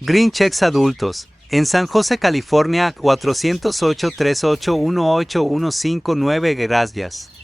Green Checks Adultos. En San José, California, 408-381-8159. Gracias.